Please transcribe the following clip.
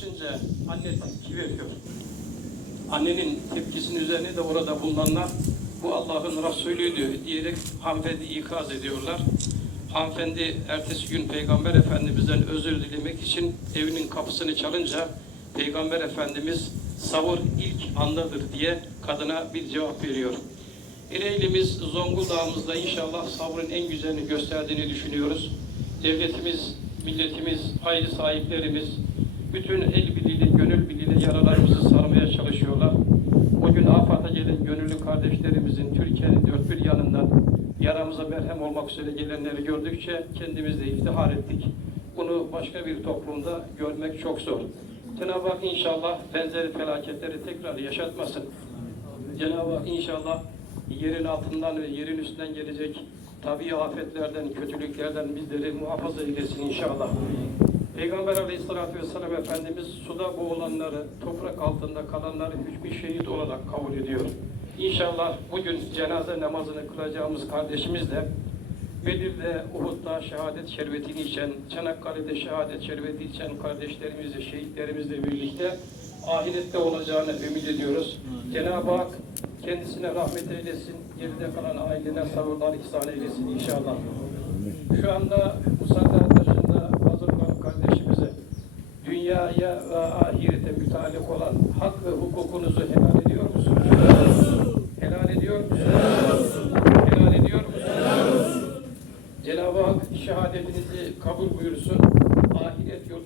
ulaşınca anne tepki veriyor. Annenin tepkisinin üzerine de orada bulunanlar bu Allah'ın Resulü'ydü diyerek hanımefendi ikaz ediyorlar. Hanımefendi ertesi gün Peygamber Efendimiz'den özür dilemek için evinin kapısını çalınca Peygamber Efendimiz savur ilk andadır diye kadına bir cevap veriyor. Ereğlimiz Zonguldak'ımızda inşallah sabrın en güzelini gösterdiğini düşünüyoruz. Devletimiz, milletimiz, aile sahiplerimiz bütün el birliğiyle, gönül birliğiyle yaralarımızı sarmaya çalışıyorlar. Bugün afata gelen gönüllü kardeşlerimizin Türkiye'nin dört bir yanından yaramıza merhem olmak üzere gelenleri gördükçe kendimizle iftihar ettik. Bunu başka bir toplumda görmek çok zor. Cenab-ı Hak inşallah benzeri felaketleri tekrar yaşatmasın. Cenab-ı Hak inşallah yerin altından ve yerin üstünden gelecek tabi afetlerden, kötülüklerden bizleri muhafaza eylesin inşallah. Peygamber Aleyhisselatü Vesselam Efendimiz suda boğulanları, toprak altında kalanları hiçbir şehit olarak kabul ediyor. İnşallah bugün cenaze namazını kılacağımız kardeşimiz de Bedir'de, Uhud'da şehadet şerbetini içen, Çanakkale'de şehadet şerbeti içen kardeşlerimizle, şehitlerimizle birlikte ahirette olacağını ümit ediyoruz. Cenab-ı Hak kendisine rahmet eylesin, geride kalan ailene sabırlar ihsan eylesin inşallah. Şu anda Musalla dünyaya ve ahirete mütalik olan hak ve hukukunuzu helal ediyor musunuz? Helal ediyor musunuz? Helal ediyor musunuz? Cenab-ı Hak şehadetinizi kabul buyursun.